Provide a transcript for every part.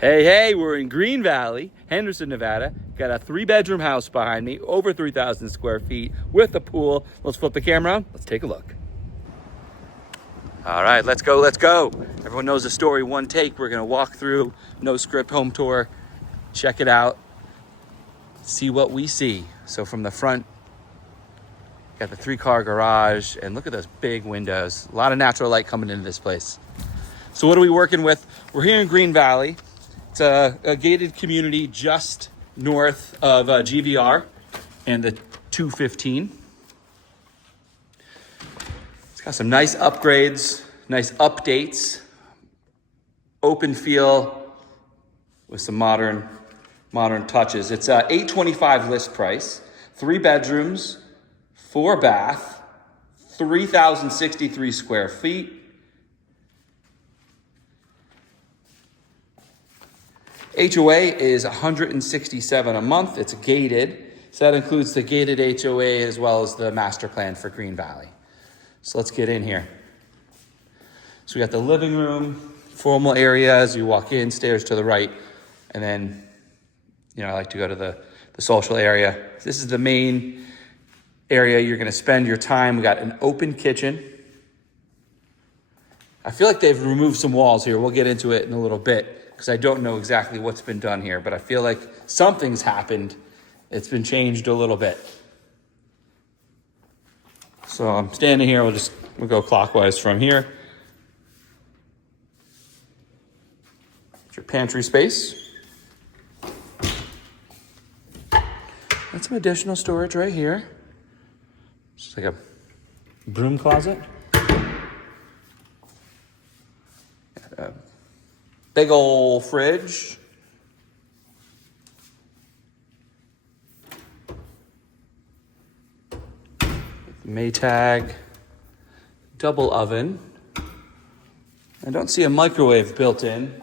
Hey, we're in Green Valley, Henderson, Nevada. Got a 3-bedroom house behind me, over 3,000 square feet with a pool. Let's flip the camera on. Let's take a look. All right, let's go. Everyone knows the story, one take. We're gonna walk through, no script home tour, check it out, see what we see. So from the front, got the 3-car garage, and look at those big windows. A lot of natural light coming into this place. So what are we working with? We're here in Green Valley. It's a gated community just north of GVR and the 215. It's got some nice upgrades, nice updates, open feel with some modern touches. It's $825 list price, 3 bedrooms, 4 bath, 3,063 square feet. HOA is $167 a month. It's gated. So that includes the gated HOA as well as the master plan for Green Valley. So let's get in here. So we got the living room, formal area as you walk in, stairs to the right. And then, I like to go to the social area. This is the main area you're gonna spend your time. We got an open kitchen. I feel like they've removed some walls here. We'll get into it in a little bit, because I don't know exactly what's been done here, but I feel like something's happened. It's been changed a little bit. So I'm standing here, we'll go clockwise from here. It's your pantry space. And some additional storage right here. Just like a broom closet. Big old fridge. Maytag. Double oven. I don't see a microwave built in.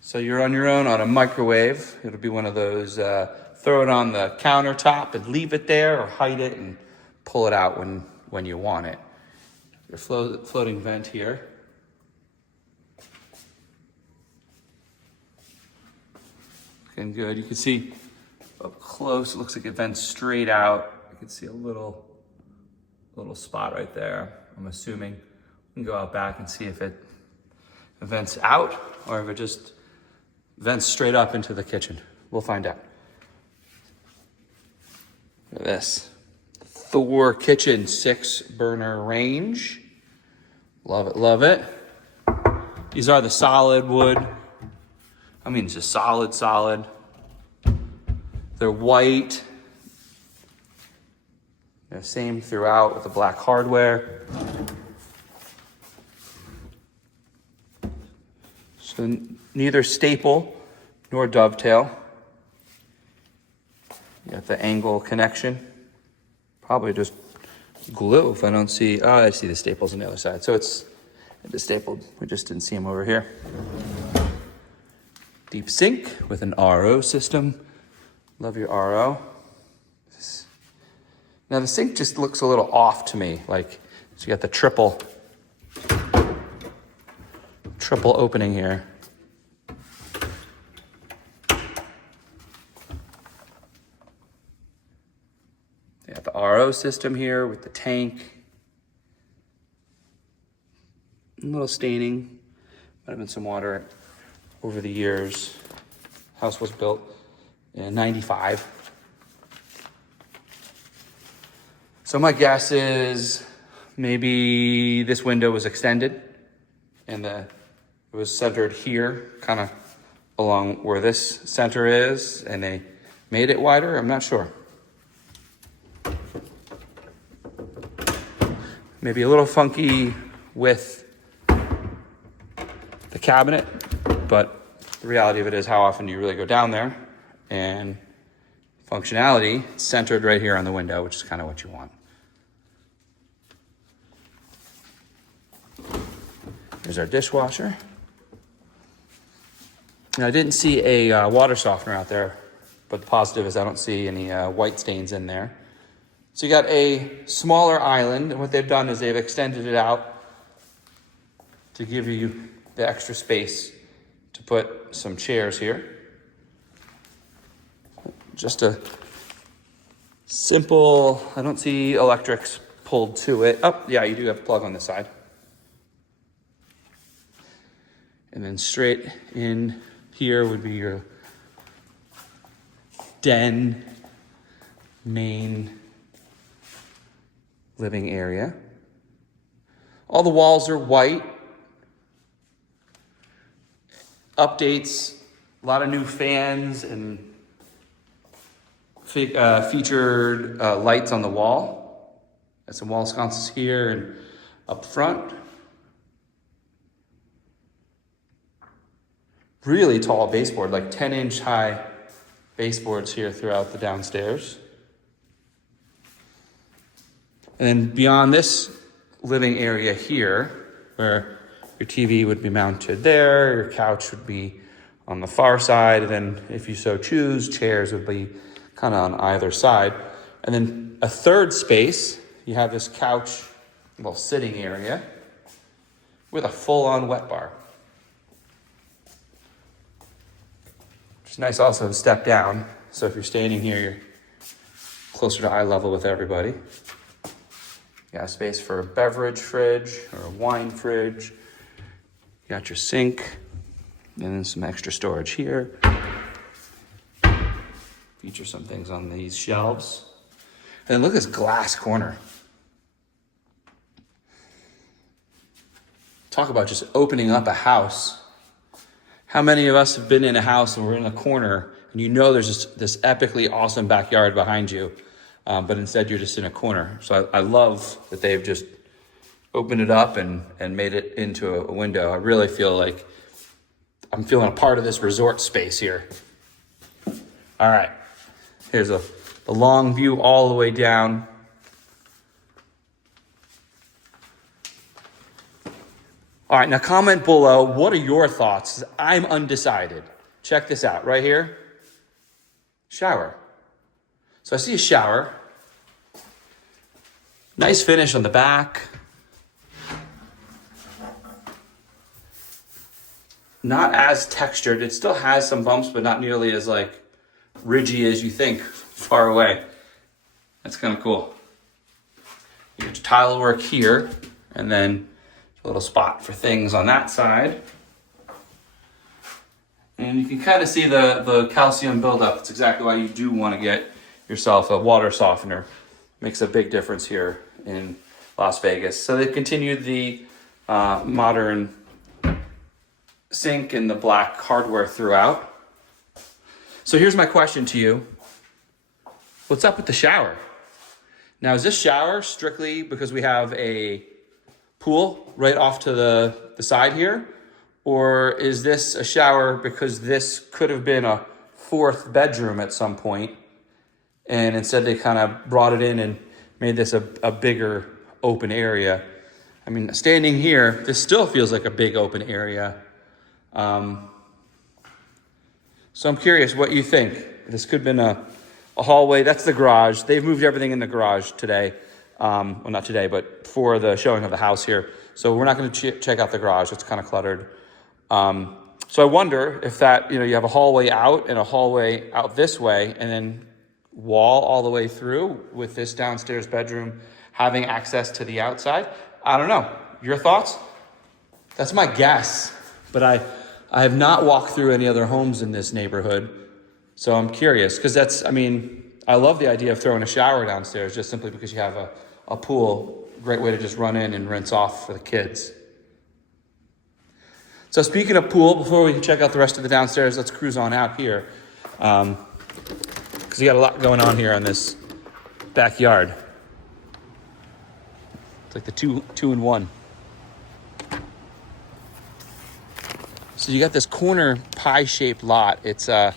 So you're on your own on a microwave. It'll be one of those, throw it on the countertop and leave it there, or hide it and pull it out when you want it. Your floating vent here. Looking good. You can see up close, it looks like it vents straight out. You can see a little spot right there. I'm assuming we can go out back and see if it vents out or if it just vents straight up into the kitchen. We'll find out. Look at this. Thor kitchen, 6-burner range. Love it. These are the solid wood. Just solid. They're white. They're same throughout with the black hardware. So neither staple nor dovetail. You got the angle connection. Probably just glue if I don't see, I see the staples on the other side. So it's stapled. We just didn't see them over here. Deep sink with an RO system. Love your RO. Now the sink just looks a little off to me. So you got the triple opening here. You got the RO system here with the tank. A little staining. Might have been some water over the years. House was built in 95. So my guess is maybe this window was extended and it was centered here, kind of along where this center is, and they made it wider. I'm not sure. Maybe a little funky with the cabinet, but the reality of it is, how often do you really go down there? And functionality, it's centered right here on the window, which is kind of what you want. Here's our dishwasher. Now, I didn't see a water softener out there, but the positive is I don't see any white stains in there. So you got a smaller island, and what they've done is they've extended it out to give you the extra space to put some chairs here. Just a simple, I don't see electrics pulled to it. Oh, yeah, you do have a plug on this side. And then straight in here would be your den, main living area. All the walls are white. Updates, a lot of new fans and featured lights on the wall. Got some wall sconces here and up front. Really tall baseboard, like 10-inch high baseboards here throughout the downstairs. And then beyond this living area here, where your TV would be mounted there, your couch would be on the far side, and then if you so choose, chairs would be kind of on either side. And then a third space, you have this couch, little sitting area with a full-on wet bar. It's nice also to step down, so if you're standing here, you're closer to eye level with everybody. You got space for a beverage fridge or a wine fridge. You got your sink, and then some extra storage here. Feature some things on these shelves. And then look at this glass corner. Talk about just opening up a house. How many of us have been in a house and we're in a corner and you know there's this epically awesome backyard behind you, but instead you're just in a corner. So I love that they've just opened it up and made it into a window. I really feel like I'm feeling a part of this resort space here. All right. Here's the long view all the way down. All right, now comment below, what are your thoughts? I'm undecided. Check this out, right here. Shower. So I see a shower. Nice finish on the back. Not as textured. It still has some bumps, but not nearly as like ridgy as you think far away. That's kind of cool. You get your tile work here, and then a little spot for things on that side. And you can kind of see the calcium buildup. That's exactly why you do want to get yourself a water softener. Makes a big difference here in Las Vegas. So they continued the modern sink and the black hardware throughout. So here's my question to you. What's up with the shower? Now, is this shower strictly because we have a pool right off to the side here? Or is this a shower because this could have been a fourth bedroom at some point, and instead they kind of brought it in and made this a bigger open area? I mean, standing here, this still feels like a big open area. So I'm curious what you think. This could have been a hallway. That's the garage. They've moved everything in the garage today. Well, not today, but for the showing of the house here. So we're not going to check out the garage. It's kind of cluttered. So I wonder if that, you have a hallway out and a hallway out this way, and then wall all the way through with this downstairs bedroom having access to the outside. I don't know. Your thoughts? That's my guess, but I have not walked through any other homes in this neighborhood. So I'm curious, because I love the idea of throwing a shower downstairs just simply because you have a pool. Great way to just run in and rinse off for the kids. So speaking of pool, before we check out the rest of the downstairs, let's cruise on out here. Because you got a lot going on here on this backyard. It's like the two in one. So you got this corner pie-shaped lot. It's the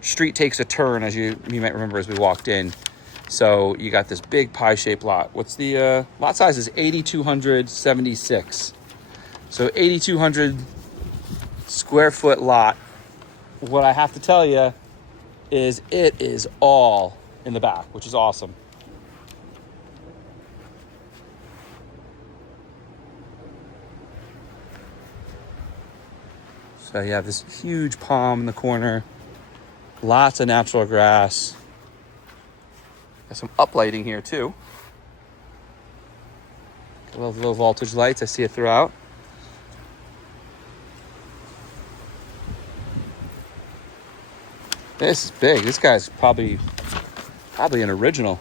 street takes a turn, as you might remember as we walked in. So you got this big pie-shaped lot. What's the lot size is 8,276. So 8,200 square foot lot. What I have to tell you is it is all in the back, which is awesome. So you have this huge palm in the corner, lots of natural grass. Got some uplighting here too. I love low voltage lights. I see it throughout. This is big. This guy's probably an original.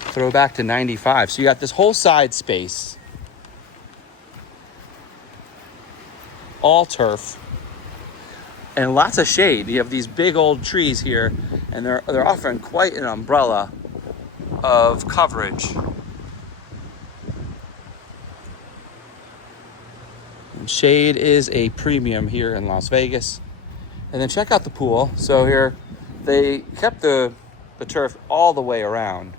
Throwback to 95. So you got this whole side space. All turf. And lots of shade. You have these big old trees here, and they're offering quite an umbrella of coverage. And shade is a premium here in Las Vegas. And then check out the pool. So here, they kept the turf all the way around.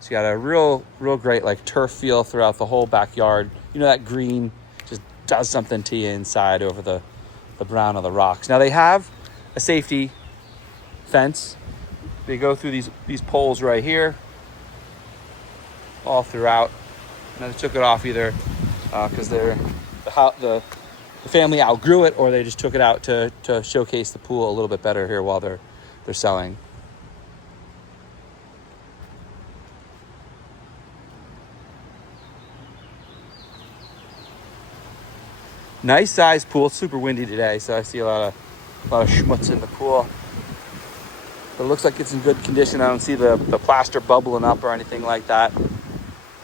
So you got a real great like turf feel throughout the whole backyard. You know, that green just does something to you inside over the brown of the rocks. Now they have a safety fence. They go through these poles right here, all throughout. Now they took it off either because the family outgrew it, or they just took it out to showcase the pool a little bit better here while they're selling. Nice sized pool. It's super windy today, so I see a lot of schmutz in the pool. But it looks like it's in good condition. I don't see the plaster bubbling up or anything like that.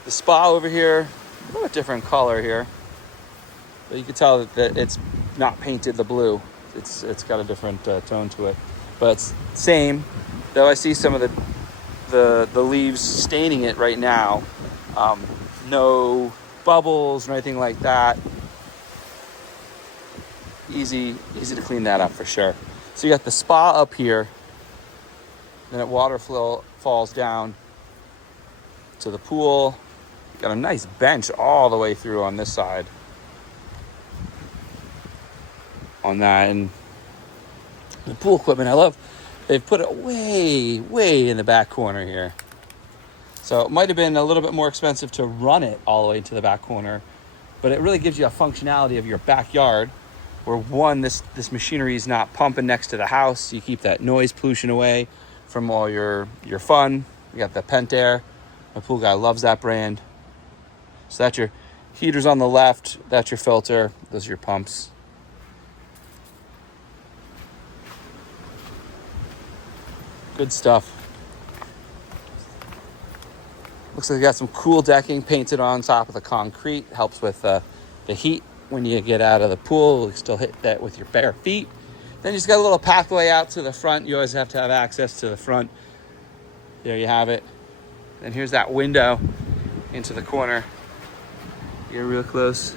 The spa over here, a little bit different color here. But you can tell that it's not painted the blue. It's got a different tone to it. But it's same, though I see some of the leaves staining it right now. No bubbles or anything like that. Easy to clean that up for sure. So you got the spa up here, then water flow falls down to the pool. Got a nice bench all the way through on this side. On that, and the pool equipment, I love. They've put it way in the back corner here. So it might have been a little bit more expensive to run it all the way to the back corner, but it really gives you a functionality of your backyard. Where one, this machinery is not pumping next to the house. You keep that noise pollution away from all your fun. You got the Pentair. My pool guy loves that brand. So that's your heaters on the left. That's your filter. Those are your pumps. Good stuff. Looks like they got some cool decking painted on top of the concrete. Helps with the heat. When you get out of the pool, you still hit that with your bare feet. Then you just got a little pathway out to the front. You always have to have access to the front. There you have it. And here's that window into the corner. You're real close.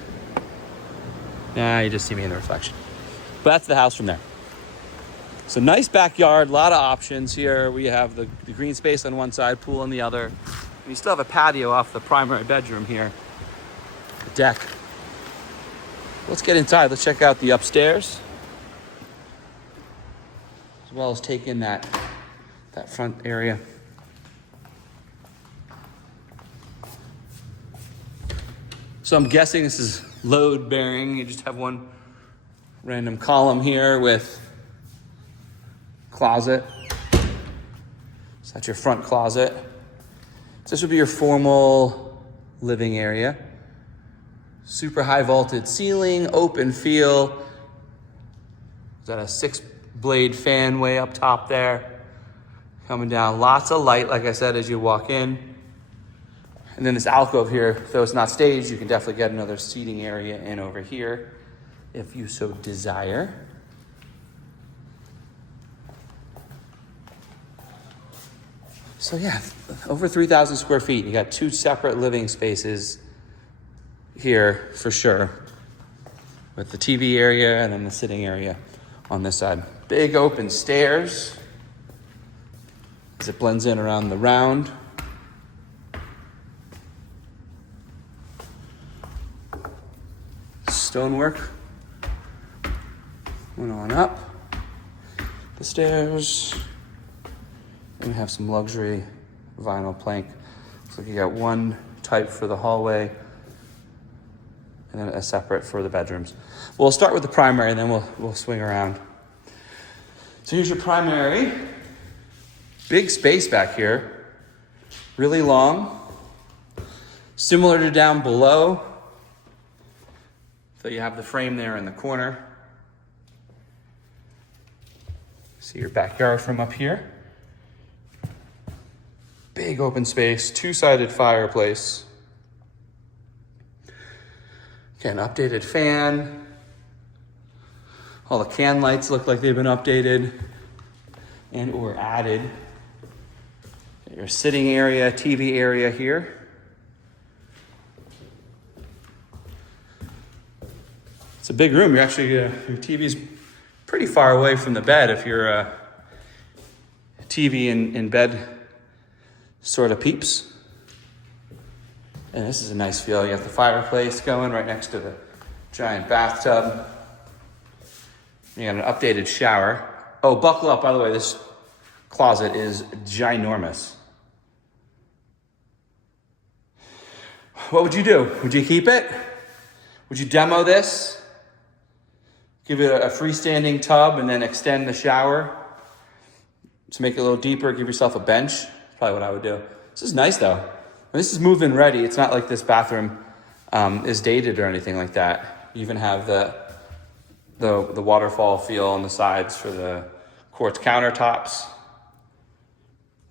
Nah, you just see me in the reflection. But that's the house from there. So nice backyard, a lot of options here. We have the green space on one side, pool on the other. And you still have a patio off the primary bedroom here. The deck. Let's get inside. Let's check out the upstairs. As well as take in that front area. So I'm guessing this is load bearing. You just have one random column here with closet. So that's your front closet. So this would be your formal living area. Super high vaulted ceiling, open feel. Is that a 6-blade fan way up top there? Coming down, lots of light, like I said, as you walk in. And then this alcove here, though it's not staged, you can definitely get another seating area in over here if you so desire. So yeah, over 3,000 square feet. You got 2 separate living spaces here for sure, with the TV area and then the sitting area on this side. Big open stairs as it blends in around the round. Stonework. Went on up the stairs. And we have some luxury vinyl plank. Looks like you got one type for the hallway and then a separate for the bedrooms. We'll start with the primary, and then we'll swing around. So here's your primary. Big space back here, really long, similar to down below. So you have the frame there in the corner. See your backyard from up here. Big open space, two-sided fireplace. Okay, an updated fan. All the can lights look like they've been updated and or added. Your sitting area, TV area here. It's a big room. You're actually, your TV's pretty far away from the bed if you're a TV in bed sort of peeps. And this is a nice feel. You have the fireplace going right next to the giant bathtub. You got an updated shower. Oh, buckle up, by the way, this closet is ginormous. What would you do? Would you keep it? Would you demo this? Give it a freestanding tub and then extend the shower to make it a little deeper, give yourself a bench. That's probably what I would do. This is nice though. And this is move-in ready. It's not like this bathroom is dated or anything like that. You even have the waterfall feel on the sides for the quartz countertops.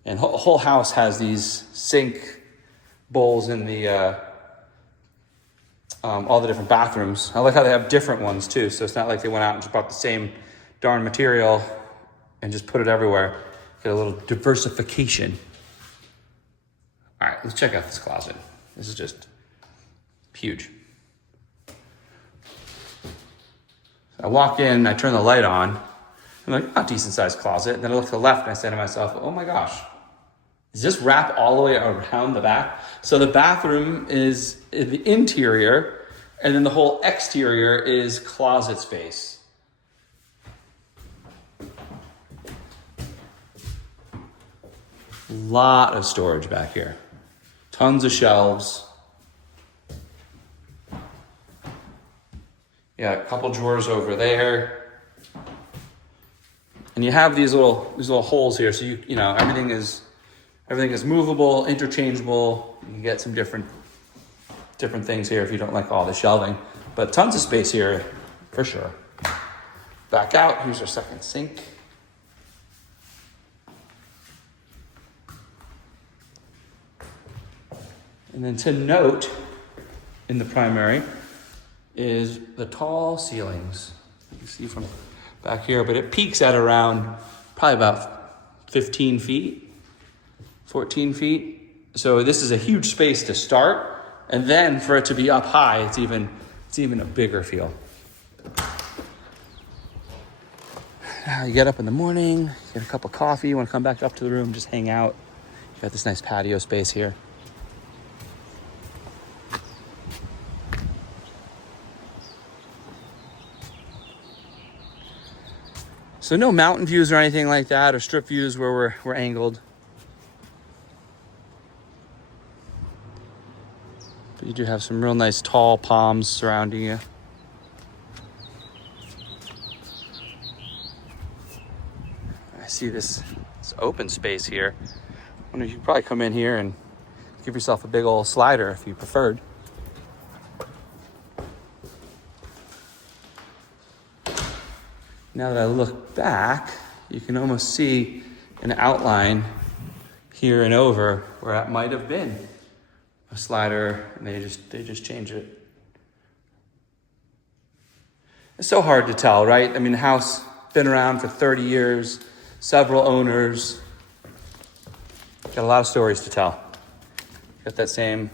And the whole house has these sink bowls in the all the different bathrooms. I like how they have different ones too. So it's not like they went out and just bought the same darn material and just put it everywhere. Get a little diversification. All right, let's check out this closet. This is just huge. I walk in, I turn the light on. I'm like, oh, decent sized closet. And then I look to the left and I say to myself, oh my gosh, does this wrap all the way around the back? So the bathroom is the interior, and then the whole exterior is closet space. Lot of storage back here. Tons of shelves. Yeah, a couple drawers over there. And you have these little holes here, so you know everything is movable, interchangeable. You can get some different things here if you don't like all the shelving, but tons of space here for sure. Back out, here's our second sink. And then to note in the primary is the tall ceilings. You can see from back here, but it peaks at around probably about 15 feet, 14 feet. So this is a huge space to start. And then for it to be up high, it's even a bigger feel. Now you get up in the morning, get a cup of coffee, you want to come back up to the room, just hang out. You got this nice patio space here. So no mountain views or anything like that, or strip views where we're angled. But you do have some real nice tall palms surrounding you. I see this open space here. I wonder if you could probably come in here and give yourself a big old slider if you preferred. Now that I look back, you can almost see an outline here and over where that might have been a slider, and they just change it. It's so hard to tell, right? I mean, the house been around for 30 years, several owners. Got a lot of stories to tell. Got that same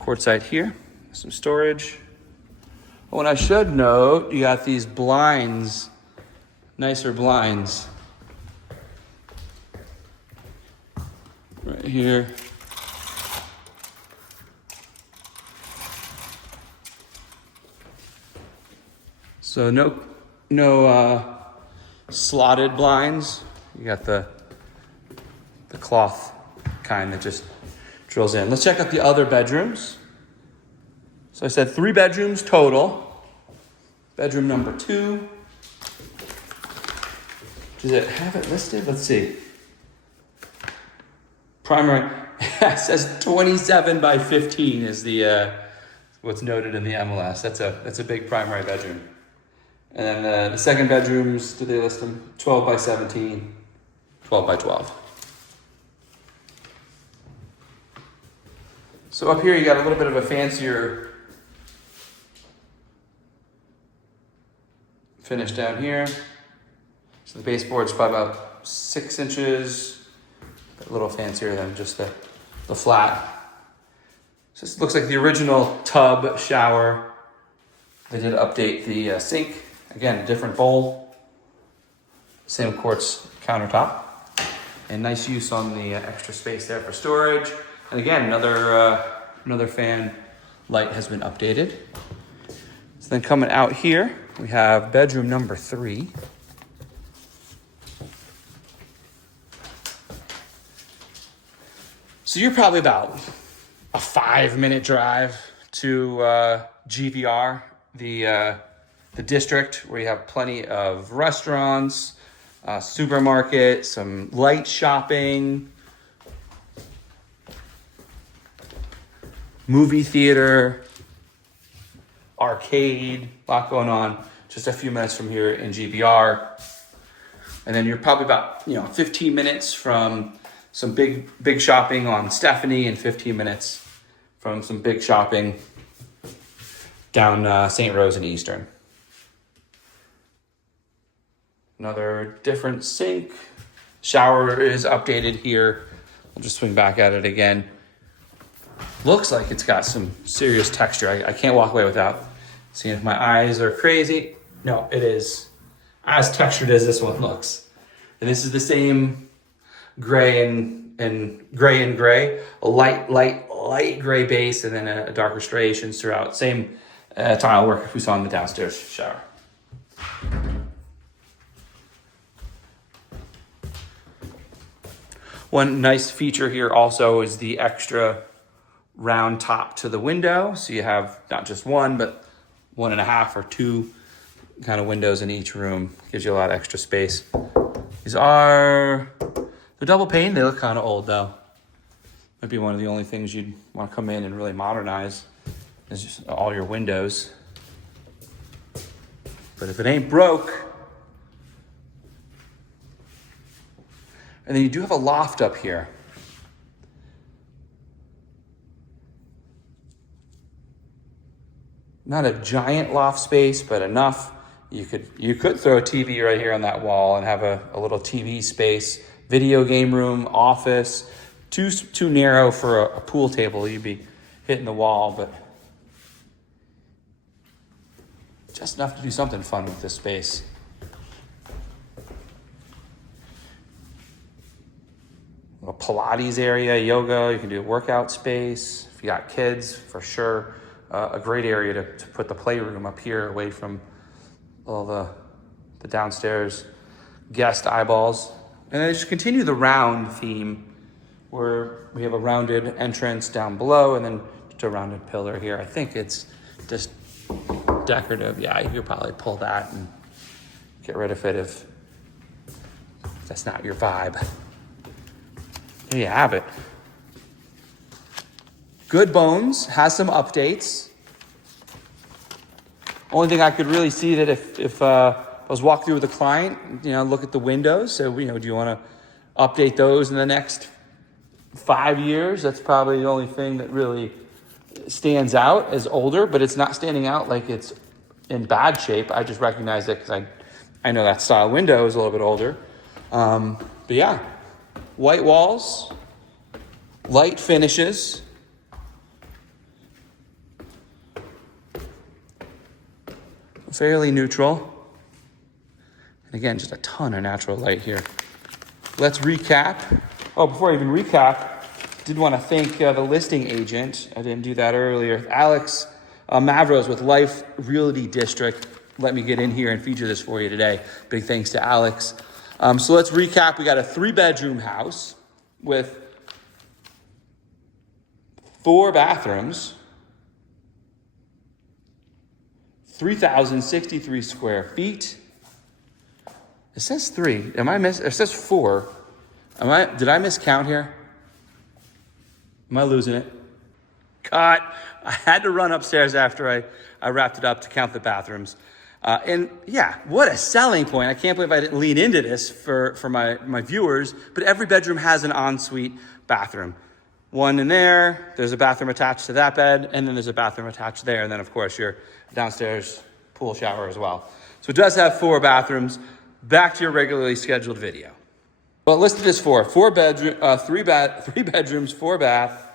quartzite here, some storage. Oh, and I should note, you got these blinds, nicer blinds. Right here. So no slotted blinds. You got the cloth kind that just drills in. Let's check out the other bedrooms. So I said 3 bedrooms total. Bedroom number 2. Does it have it listed? Let's see. Primary, it says 27 by 15 is the what's noted in the MLS. That's a big primary bedroom. And then the second bedrooms, do they list them? 12 by 17, 12 by 12. So up here you got a little bit of a fancier finish down here. So the baseboard's probably about 6 inches, a little fancier than just the flat. So this looks like the original tub shower. They did update the sink. Again, a different bowl. Same quartz countertop. And nice use on the extra space there for storage. And again, another fan light has been updated. So then coming out here, we have bedroom number 3. So you're probably about a 5-minute drive to GVR, the district where you have plenty of restaurants, supermarket, some light shopping, movie theater, arcade, a lot going on. Just a few minutes from here in GVR. And then you're probably about 15 minutes from some big shopping on Stephanie, and 15 minutes from some big shopping down St. Rose and Eastern. Another different sink. Shower is updated here. I'll just swing back at it again. Looks like it's got some serious texture. I can't walk away without seeing if my eyes are crazy. No, it is as textured as this one looks. And this is the same gray and gray, a light gray base, and then a darker striations throughout. Same tile work we saw in the downstairs shower. One nice feature here also is the extra round top to the window. So you have not just one, but 1.5 or 2 kind of windows in each room. Gives you a lot of extra space. These are the double pane. They look kind of old though. Might be one of the only things you'd want to come in and really modernize is just all your windows. But if it ain't broke. And then you do have a loft up here. Not a giant loft space, but enough. You could throw a TV right here on that wall and have a little TV space, video game room, office. Too narrow for a pool table. You'd be hitting the wall, but just enough to do something fun with this space. A Pilates area, yoga, you can do a workout space. If you got kids, for sure, a great area to put the playroom up here away from all the downstairs guest eyeballs. And then just continue the round theme where we have a rounded entrance down below and then just a rounded pillar here. I think it's just decorative. Yeah, you could probably pull that and get rid of it if that's not your vibe. There you have it. Good bones, has some updates. Only thing I could really see that if I was walking through with a client, look at the windows. So, do you want to update those in the next 5 years? That's probably the only thing that really stands out as older, but it's not standing out like it's in bad shape. I just recognize it because I know that style window is a little bit older. But yeah. White walls, light finishes. Fairly neutral. And again, just a ton of natural light here. Let's recap. Oh, before I even recap, did want to thank the listing agent. I didn't do that earlier. Alex Mavros with Life Realty District let me get in here and feature this for you today. Big thanks to Alex. So let's recap. We got a 3-bedroom house with 4 bathrooms. 3,063 square feet. It says 3. It says 4. Did I miscount here? Am I losing it? Cut. I had to run upstairs after I wrapped it up to count the bathrooms. And yeah, what a selling point. I can't believe I didn't lean into this for my viewers, but every bedroom has an ensuite bathroom. One in there, there's a bathroom attached to that bed, and then there's a bathroom attached there, and then of course your downstairs pool shower as well. So it does have 4 bathrooms. Back to your regularly scheduled video. Well, listed as 4 bedroom, 3 bedrooms, 4 bath,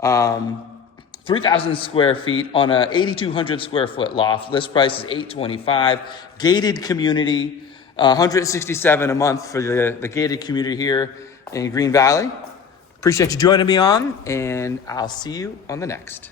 3,000 square feet on a 8,200 square foot loft. List price is $825. Gated community, $167 a month for the gated community here in Green Valley. Appreciate you joining me on, and I'll see you on the next.